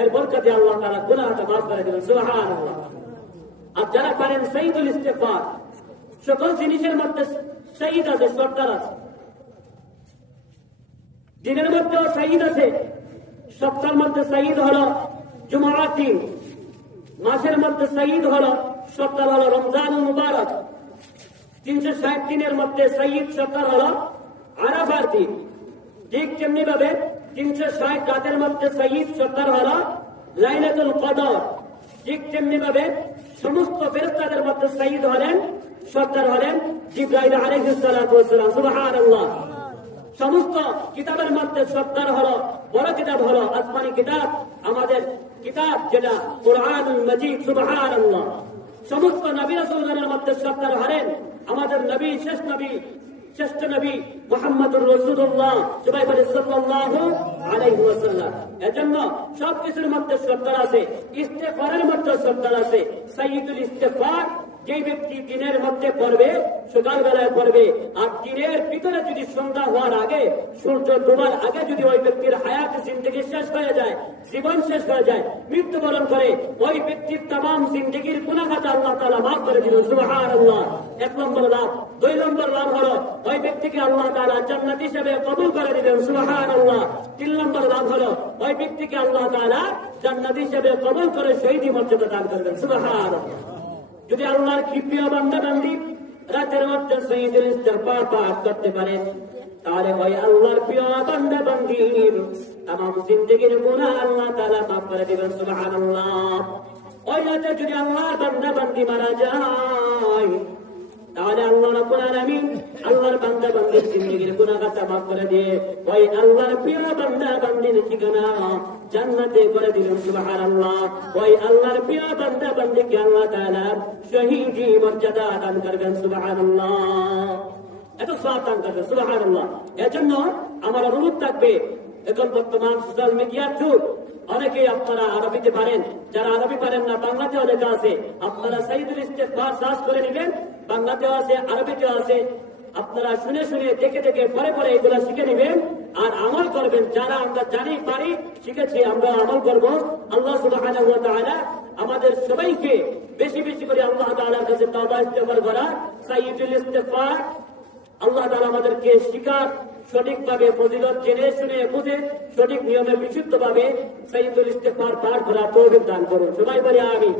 এর বরকতে আল্লাহ তাআলা গুনাহটা মাফ করে দিবেন। সুবহানাল্লাহ। আর যারা পারেন সাইয়্যিদুল ইস্তিগফার, সকল জিনিসের মধ্যে সাইয়্যিদ আছে, সরদার আছে। দিনের মধ্যেও সাইয়্যিদ আছে, সপ্তাহের মধ্যে সাইয়্যিদ হলো জুমার দিন, মাসের মধ্যে সাইয়্যিদ হলো সপ্তাহ হলো রমজান মুবারক, 360 দিনের মধ্যে সাইয়্যিদ সপ্তাহ হলো আরাফার দিন। ঠিক তেমনি ভাবে 360 রাতের মধ্যে সাইয়্যিদ সপ্তাহ হলো লাইলাতুল কদর। ঠিক তেমনি ভাবে সমস্ত ফেরেশতাদের মধ্যে সাইয়্যিদ হলেন, সর্দার হলেন জিবরাইল আলাইহিস সালাতু ওয়াস সালাম। সুবহানাল্লাহ। সমস্ত কিতাবের মধ্যে সর্দার হলো, বড় কিতাব হলো আসমানি কিতাব, আমাদের কিতাব যেটা কুরআনুল মাজিদ। সুবহানাল্লাহ। সমস্ত নবী রাসূলদের মধ্যে সর্দার হলেন আমাদের নবী, শেষ নবী, শ্রেষ্ঠ নবী মুহাম্মদুর রাসূলুল্লাহ সাল্লাল্লাহু আলাইহি ওয়াসাল্লাম। এজন্য সবকিছুর মধ্যে সর্দার আছে, ইস্তেগফারের মধ্যে সর্দার আছে। সাইয়্যিদুল ইস্তিগফার যে ব্যক্তি দিনের মধ্যে পড়বে, সকালবেলায় পড়বে, আর দিনের ভিতরে যদি সন্ধ্যা হওয়ার আগে, সূর্য ডোবার আগে যদি ওই ব্যক্তির হায়াত জিন্দেগি শেষ হয়ে যায়, জীবন শেষ হয়ে যায়, মৃত্যুবরণ করে, ওই ব্যক্তির তামাম জিন্দেগির গুনাহটা আল্লাহ তাআলা মাফ করে দিবেন। সুবহানাল্লাহ। 1 নম্বর লাভ। 2 নম্বর লাভ হলো ওই ব্যক্তিকে আল্লাহ তাআলা জান্নাত হিসেবে কবুল করে দিবেন। সুবহানাল্লাহ। 3 নম্বর লাভ হলো ওই ব্যক্তিকে আল্লাহ তাআলা জান্নাত হিসেবে কবুল করে শহীদি মর্যাদা দান করবেন। সুবহানাল্লাহ। যদি আল্লাহর কি প্রিয় বান্দা বান্দি রাতের মধ্যে সাইয়্যিদুল ইস্তিগফার পাঠ করতে পারেন, তাহলে ওই আল্লাহর প্রিয় বান্দা বান্দির তামাম জিন্দেগির গুনাহ আল্লাহ তাআলা মাফ করে দিবেন। সুবহানাল্লাহ। ওই রাতে যদি আল্লাহর বান্দা বান্দি মারা যায়, তাহলে আল্লাহ রাব্বুল আলামিন আল্লাহর বান্দা বান্দির জিন্দেগির গুনাহটা মাফ করে দিয়ে ওই আল্লাহর প্রিয় বান্দা বান্দির ঠিকানা জান্নাতে করে দিলেন। সুবহানাল্লাহ। ওই আল্লাহর প্রিয় বান্দা বান্দিকে আল্লাহ তাআলা শহীদি মর্যাদা দান করবেন। সুবহানাল্লাহ। এত সওয়াব দান করবেন। সুবহানাল্লাহ। এজন্য আমার অনুরোধ থাকবে, এখন বর্তমান সোশ্যাল মিডিয়ার যুগ, অনেকেই আপনারা আরবিতে পারেন, যারা আরবি পারেন না বাংলাতেও লেখা আছে, আপনারা সাইয়্যিদুল ইস্তিগফার সার্চ করে নেবেন, বাংলাতেও আছে, আরবিতেও আছে। আপনারা শুনে শুনে দেখে দেখে পরে পরে এগুলা শিখে নেবেন আর আমল করবেন। যারা আমরা জানি, পারি, শিখেছি, আমরা আমল করব। আল্লাহ সুবহানাহু ওয়া তাআলা আমাদের সবাইকে বেশি বেশি করে আল্লাহ তাআলার কাছে তওবা ইস্তেগফার করা, সাইয়্যিদুল ইস্তিগফার আল্লাহ তাআলা আমাদেরকে শিকার, সঠিকভাবে ফজিলত জেনে শুনে বুঝে সঠিক নিয়মে বিশুদ্ধভাবে সাইয়্যিদুল ইস্তিগফার পাঠ করা তৌফিক দান করুন। সবাই বলে আমিন।